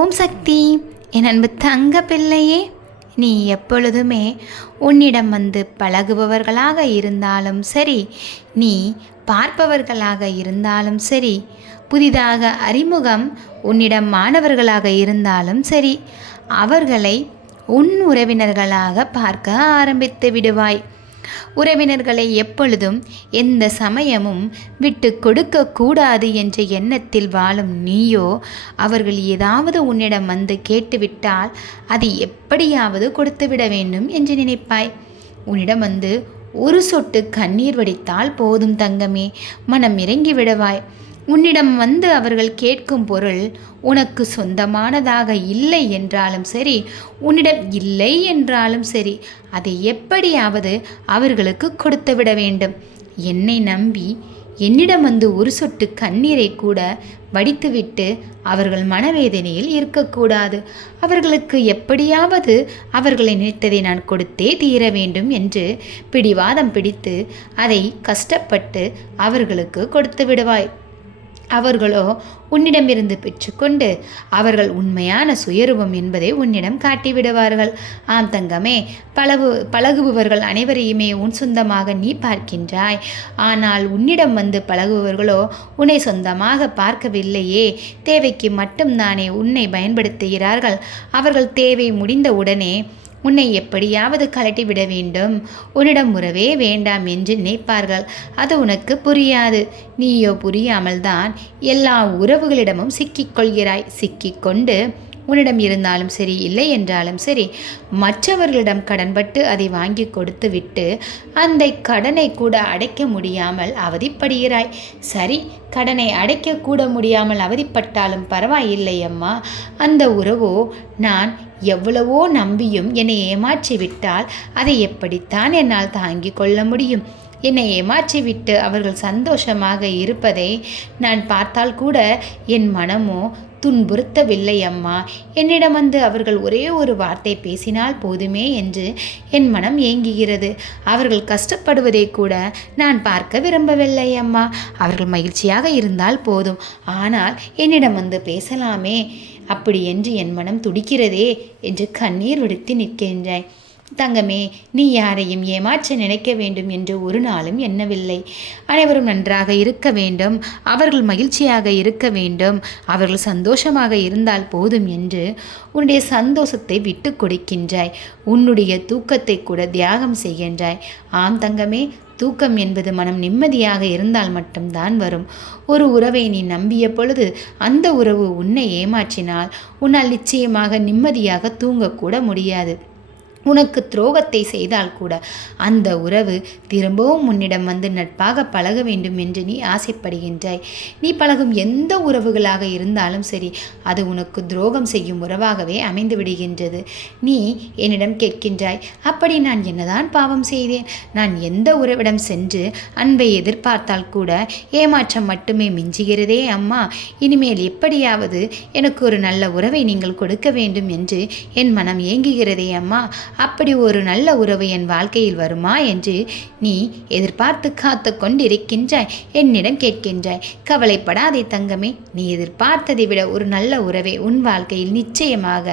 ஓம் சக்தி. என் அன்பு தங்க பிள்ளையே நீ எப்பொழுதுமே உன்னிடம் வந்து பழகுபவர்களாக இருந்தாலும் சரி நீ பார்ப்பவர்களாக இருந்தாலும் சரி புதிதாக அறிமுகம் உன்னிடம் மாணவர்களாக இருந்தாலும் சரி அவர்களை உன் உறவினர்களாக பார்க்க ஆரம்பித்து விடுவாய். உறவினர்களை எப்பொழுதும் எந்த சமயமும் விட்டு கொடுக்க கூடாது என்ற எண்ணத்தில் வாழும் நீயோ அவர்கள் ஏதாவது உன்னிடம் வந்து கேட்டுவிட்டால் அது எப்படியாவது கொடுத்துவிட வேண்டும் என்று நினைப்பாய். உன்னிடம் வந்து ஒரு சொட்டு கண்ணீர் வடித்தால் போதும் தங்கமே மனம் இறங்கி விடுவாய் உன்னிடம் வந்து அவர்கள் கேட்கும் பொருள் உனக்கு சொந்தமானதாக இல்லை என்றாலும் சரி உன்னிடம் இல்லை என்றாலும் சரி அதை எப்படியாவது அவர்களுக்கு கொடுத்து விட வேண்டும். என்னை நம்பி என்னிடம் வந்து ஒரு சொட்டு கண்ணீரை கூட வடித்துவிட்டு அவர்கள் மனவேதனையில் இருக்கக்கூடாது. அவர்களுக்கு எப்படியாவது அவர்களை நினைத்ததை நான் கொடுத்தே தீர வேண்டும் என்று பிடிவாதம் பிடித்து அதை கஷ்டப்பட்டு அவர்களுக்கு கொடுத்து விடுவாய். அவர்களோ உன்னிடமிருந்து பெற்றுக்கொண்டு அவர்கள் உண்மையான சுயரூபம் என்பதை உன்னிடம் காட்டிவிடுவார்கள். ஆம் தங்கமே பழகு பழகுபவர்கள் அனைவரையுமே உன் சொந்தமாக நீ பார்க்கின்றாய். ஆனால் உன்னிடம் வந்து பழகுபவர்களோ உன்னை சொந்தமாக பார்க்கவில்லையே. தேவைக்கு மட்டும் தானே உன்னை பயன்படுத்துகிறார்கள். அவர்கள் தேவை முடிந்த உடனே உன்னை எப்படியாவது கலட்டி விட வேண்டும். உன்னிடம் உறவே வேண்டாம் என்று நினைப்பார்கள். அது உனக்கு புரியாது. நீயோ புரியாமல் தான் எல்லா உறவுகளிடமும் சிக்கிக்கொள்கிறாய். சிக்கிக்கொண்டு உன்னிடம் இருந்தாலும் சரி இல்லை என்றாலும் சரி மற்றவர்களிடம் கடன்பட்டு அதை வாங்கி கொடுத்து விட்டு அந்த கடனை கூட அடைக்க முடியாமல் அவதிப்படுகிறாய். சரி கடனை அடைக்க கூட முடியாமல் அவதிப்பட்டாலும் பரவாயில்லை அம்மா. அந்த உறவோ நான் எவ்வளவோ நம்பியும் என்னை ஏமாற்றி விட்டால் அதை எப்படித்தான் என்னால் தாங்கிக் கொள்ள முடியும்? என்னை ஏமாற்றிவிட்டு அவர்கள் சந்தோஷமாக இருப்பதை நான் பார்த்தால் கூட என் மனமோ துன்புறுத்தவில்லை அம்மா. என்னிடம் வந்து அவர்கள் ஒரே ஒரு வார்த்தை பேசினால் போதுமே என்று என் மனம் ஏங்குகிறது. அவர்கள் கஷ்டப்படுவதை கூட நான் பார்க்க விரும்பவில்லை அம்மா. அவர்கள் மகிழ்ச்சியாக இருந்தால் போதும். ஆனால் என்னிடம் வந்து பேசலாமே. அப்படி என்று என் மனம் துடிக்கிறதே என்று கண்ணீர் விடுத்து நிற்கின்றாய் தங்கமே நீ யாரையும் ஏமாற்ற நினைக்க வேண்டும் என்று ஒரு நாளும் எண்ணவில்லை. அனைவரும் நன்றாக இருக்க வேண்டும். அவர்கள் மகிழ்ச்சியாக இருக்க வேண்டும். அவர்கள் சந்தோஷமாக இருந்தால் போதும் என்று உன்னுடைய சந்தோஷத்தை விட்டு கொடுக்கின்றாய். உன்னுடைய தூக்கத்தை கூட தியாகம் செய்கின்றாய். ஆம் தங்கமே தூக்கம் என்பது மனம் நிம்மதியாக இருந்தால் மட்டும்தான் வரும். ஒரு உறவை நீ நம்பிய பொழுது அந்த உறவு உன்னை ஏமாற்றினால் உன்னால் நிச்சயமாக நிம்மதியாக தூங்கக்கூட முடியாது. உனக்கு துரோகத்தை செய்தால் கூட அந்த உறவு திரும்பவும் உன்னிடம் வந்து நட்பாக பழக வேண்டும் என்று நீ ஆசைப்படுகின்றாய். நீ பழகும் எந்த உறவுகளாக இருந்தாலும் சரி அது உனக்கு துரோகம் செய்யும் உறவாகவே அமைந்து விடுகின்றது. நீ என்னிடம் கேட்கின்றாய் அப்படி நான் என்னதான் பாவம் செய்தேன்? நான் எந்த உறவிடம் சென்று அன்பை எதிர்பார்த்தால் கூட ஏமாற்றம் மட்டுமே மிஞ்சுகிறதே அம்மா. இனிமேல் எப்படியாவது எனக்கு ஒரு நல்ல உறவை நீங்கள் கொடுக்க வேண்டும் என்று என் மனம் ஏங்குகிறதே அம்மா. அப்படி ஒரு நல்ல உறவு என் வாழ்க்கையில் வருமா என்று நீ எதிர்பார்த்து காத்து கொண்டிருக்கின்றாய். என்னிடம் கேட்கின்றாய் கவலைப்படாதே தங்கமே நீ எதிர்பார்த்ததை விட ஒரு நல்ல உறவை உன் வாழ்க்கையில் நிச்சயமாக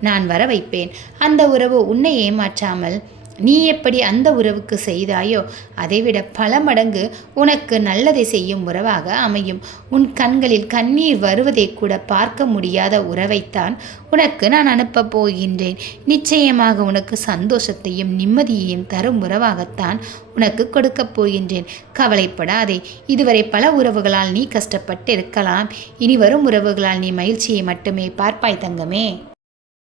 நான் வர வைப்பேன் அந்த உறவு உன்னை ஏமாற்றாமல் நீ எப்படி அந்த உறவுக்கு செய்தாயோ அதைவிட பல மடங்கு உனக்கு நல்லதை செய்யும் உறவாக அமையும். உன் கண்களில் கண்ணீர் வருவதை கூட பார்க்க முடியாத உறவைத்தான் உனக்கு நான் அனுப்பப் போகின்றேன். நிச்சயமாக உனக்கு சந்தோஷத்தையும் நிம்மதியையும் தரும் உறவாகத்தான் உனக்கு கொடுக்கப் போகின்றேன். கவலைப்படாதே இதுவரை பல உறவுகளால் நீ கஷ்டப்பட்டு இருக்கலாம் இனி வரும் உறவுகளால் நீ மகிழ்ச்சியை மட்டுமே பார்ப்பாய் தங்கமே.